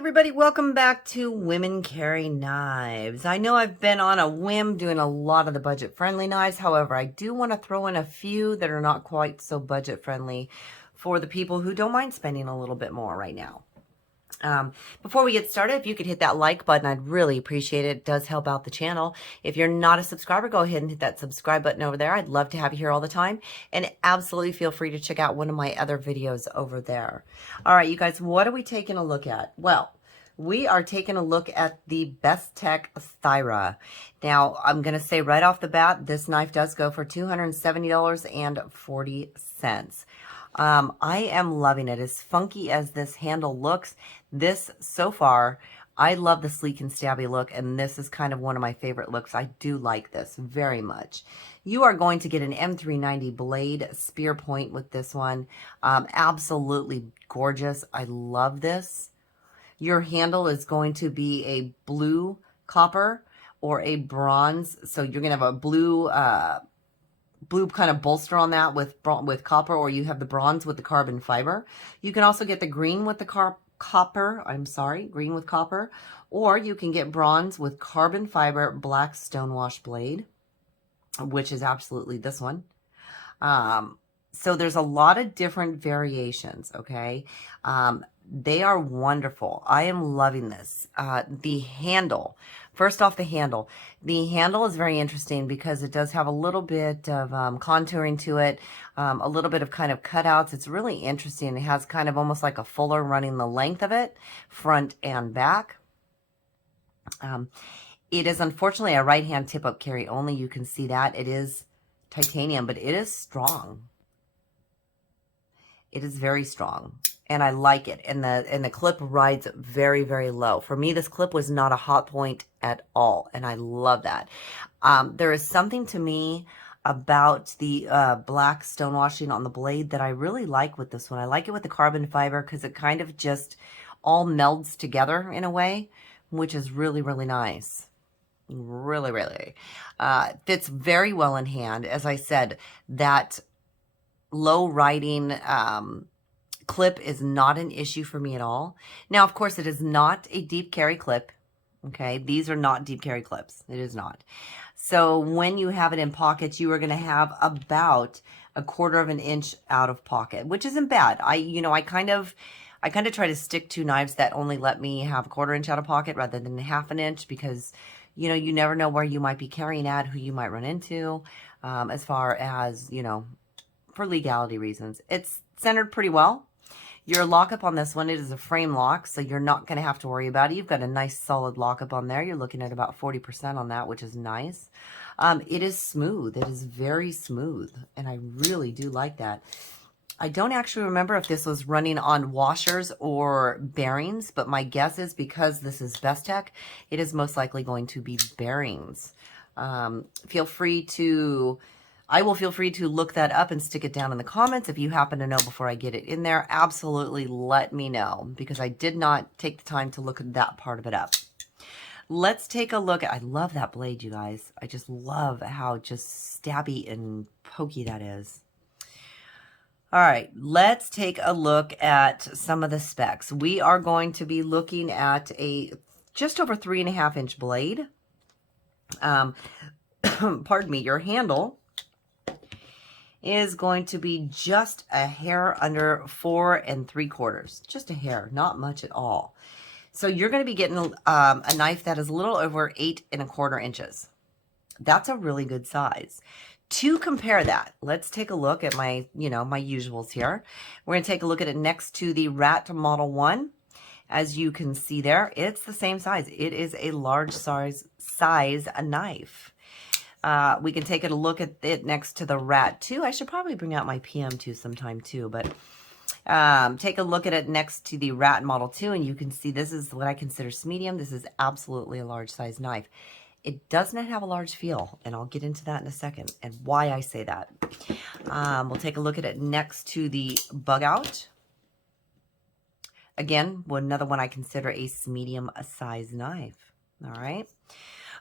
Everybody, welcome back to Women Carry Knives. I know I've been on a whim doing a lot of the budget-friendly knives. However, I do want to throw in a few that are not quite so budget-friendly for the people who don't mind spending a little bit more right now. Before we get started, if you could hit that like button, I'd really appreciate it. It does help out the channel. If you're not a subscriber, go ahead and hit that subscribe button over there. I'd love to have you here all the time. And absolutely feel free to check out one of my other videos over there. All right, you guys, what are we taking a look at? Well, we are taking a look at the Bestech Thyra. Now, I'm going to say right off the bat, this knife does go for $270.40. I am loving it. As funky as this handle looks, this so far, I love the sleek and stabby look, and this is kind of one of my favorite looks. I do like this very much. You are going to get an M390 blade spear point with this one. Absolutely gorgeous. I love this. Your handle is going to be a blue copper or a bronze. So you're going to have a blue kind of bolster on that with copper, or you have the bronze with the carbon fiber. You can also get the green with the green with copper, or you can get bronze with carbon fiber black stonewash blade, which is absolutely this one. So there's a lot of different variations, okay? They are wonderful. I am loving this. The handle, first off, the handle is very interesting because it does have a little bit of contouring to it, a little bit of kind of cutouts. It's really interesting. It has kind of almost like a fuller running the length of it, front and back. It is unfortunately a right-hand tip-up carry only. You can see that. It is titanium, but it is strong. It is very strong, and I like it. And the clip rides very, very low. For me, this clip was not a hot point at all, and I love that. There is something to me about the black stonewashing on the blade that I really like with this one. I like it with the carbon fiber because it kind of just all melds together in a way, which is really, really nice. Really, really. Fits very well in hand. As I said, that low riding clip is not an issue for me at all. Now, of course, it is not a deep carry clip. Okay, these are not deep carry clips. It is not. So when you have it in pockets, you are going to have about 1/4 of an inch out of pocket, which isn't bad. I kind of try to stick to knives that only let me have 1/4 inch out of pocket rather than 1/2 inch, because you never know where you might be carrying at, who you might run into, as far as for legality reasons. It's centered pretty well. Your lockup on this one, it is a frame lock, so you're not going to have to worry about it. You've got a nice solid lockup on there. You're looking at about 40% on that, which is nice. It is smooth. It is very smooth, and I really do like that. I don't actually remember if this was running on washers or bearings, but my guess is because this is Bestech, it is most likely going to be bearings. I will feel free to look that up and stick it down in the comments if you happen to know before I get it in there. Absolutely let me know, because I did not take the time to look at that part of it up. Let's take a look. I love that blade, you guys. I just love how just stabby and pokey that is. All right, let's take a look at some of the specs. We are going to be looking at a just over 3.5 inch blade. Pardon me, your handle is going to be just a hair under 4 3/4. Just a hair, not much at all. So you're going to be getting a knife that is a little over 8 1/4 inches. That's a really good size. To compare that, let's take a look at my usuals here. We're going to take a look at it next to the Rat Model 1. As you can see there, it's the same size. It is a large size knife. We can take a look at it next to the Rat 2. I should probably bring out my PM2 sometime too, but take a look at it next to the Rat Model 2, and you can see this is what I consider medium. This is absolutely a large size knife. It does not have a large feel, and I'll get into that in a second and why I say that. We'll take a look at it next to the Bug Out. Again, another one I consider a medium size knife. All right.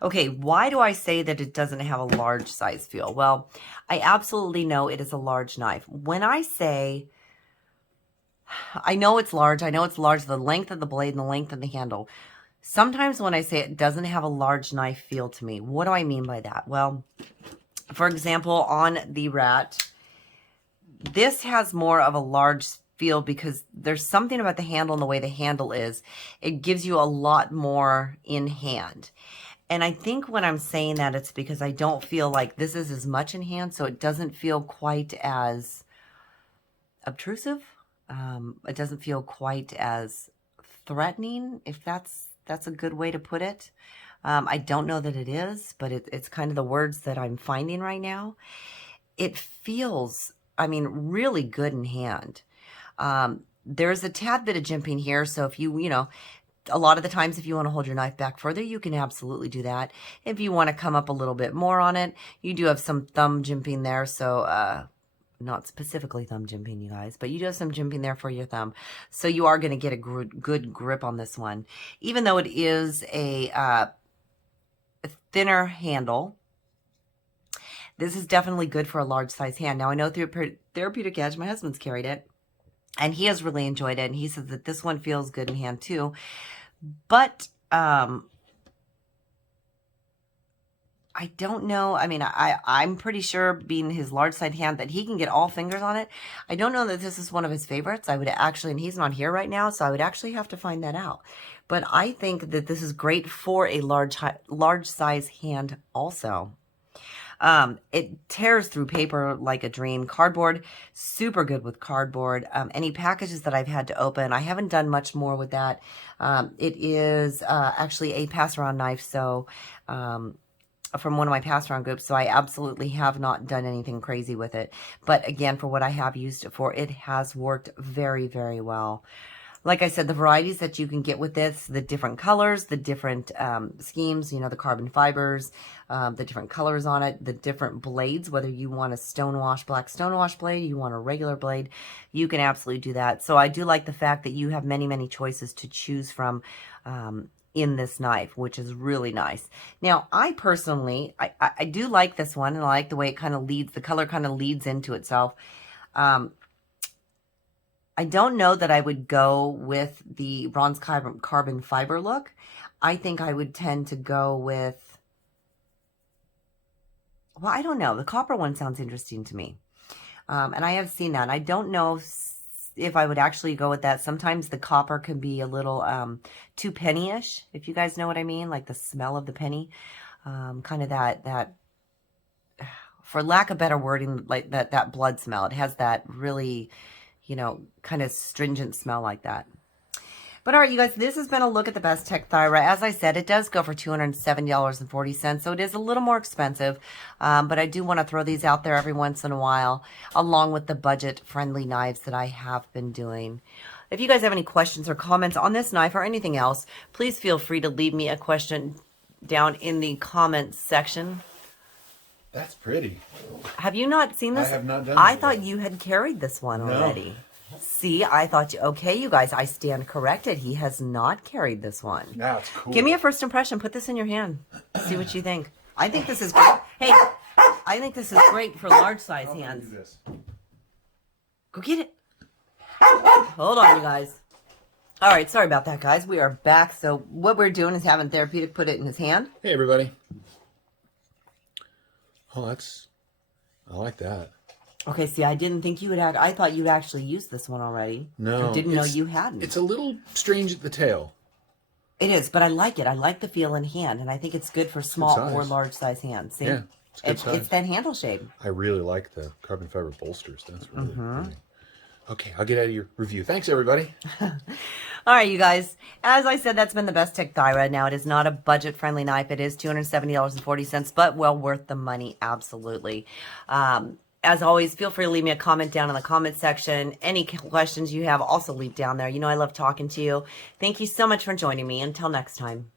Okay, why do I say that it doesn't have a large size feel? Well, I absolutely know it is a large knife. When I say I know it's large. I know it's large, the length of the blade and the length of the handle. Sometimes when I say it doesn't have a large knife feel to me, what do I mean by that? Well, for example, on the Rat, this has more of a large feel because there's something about the handle and the way the handle is. It gives you a lot more in hand. And I think when I'm saying that, it's because I don't feel like this is as much in hand, so it doesn't feel quite as obtrusive. It doesn't feel quite as threatening, if that's a good way to put it. I don't know that it is, but it's kind of the words that I'm finding right now. It feels, I mean, really good in hand. There's a tad bit of jimping here, so if you know, a lot of the times if you want to hold your knife back further, you can absolutely do that. If you want to come up a little bit more on it, you do have some thumb jimping there, so not specifically thumb jimping, you guys, but you do have some jimping there for your thumb. So you are going to get a good grip on this one. Even though it is a thinner handle, this is definitely good for a large size hand. Now I know through Therapeutic Edge, my husband's carried it, and he has really enjoyed it, and he says that this one feels good in hand too. But I don't know. I mean, I'm pretty sure, being his large side hand, that he can get all fingers on it. I don't know that this is one of his favorites. I would actually, and he's not here right now, so I would actually have to find that out. But I think that this is great for a large size hand also. It tears through paper like a dream. Cardboard, super good with cardboard. Any packages that I've had to open, I haven't done much more with that. It is actually a pass-around knife, so from one of my pass-around groups, so I absolutely have not done anything crazy with it. But again, for what I have used it for, it has worked very, very well. Like I said, the varieties that you can get with this, the different colors, the different schemes, you know, the carbon fibers, the different colors on it, the different blades, whether you want a stonewash, black stonewash blade, you want a regular blade, you can absolutely do that. So I do like the fact that you have many, many choices to choose from in this knife, which is really nice. Now, I personally, I do like this one, and I like the way it kind of leads, the color kind of leads into itself. I don't know that I would go with the bronze carbon fiber look. I think I would tend to go with, well, I don't know. The copper one sounds interesting to me. And I have seen that. I don't know if I would actually go with that. Sometimes the copper can be a little too penny-ish, if you guys know what I mean, like the smell of the penny. Kind of that, for lack of better wording, like that blood smell. It has that really, you know, kind of stringent smell like that. But all right, you guys, this has been a look at the Bestech Thyra. As I said, it does go for $270.40, so it is a little more expensive. But I do want to throw these out there every once in a while, along with the budget-friendly knives that I have been doing. If you guys have any questions or comments on this knife or anything else, please feel free to leave me a question down in the comments section. That's pretty. Have you not seen this? I have not done that. I thought you had carried this one already. See, I thought you... Okay, you guys, I stand corrected. He has not carried this one. Now it's cool. Give me a first impression. Put this in your hand. See what you think. I think this is great. Hey, I think this is great for large size hands. Do this. Go get it. Hold on, you guys. All right, sorry about that, guys. We are back. So what we're doing is having Therapeutic put it in his hand. Hey, everybody. Oh, I like that. Okay, see, I didn't think you would I thought you'd actually used this one already. No. I didn't know you hadn't. It's a little strange at the tail. It is, but I like it. I like the feel in hand, and I think it's good for small or large size hands. See? Yeah, it's good size. It's that handle shape. I really like the carbon fiber bolsters. That's really pretty. Okay, I'll get out of your review. Thanks, everybody. All right, you guys. As I said, that's been the Bestech Thyra. Now, it is not a budget-friendly knife. It is $270.40, but well worth the money, absolutely. As always, feel free to leave me a comment down in the comment section. Any questions you have, also leave down there. You know I love talking to you. Thank you so much for joining me. Until next time.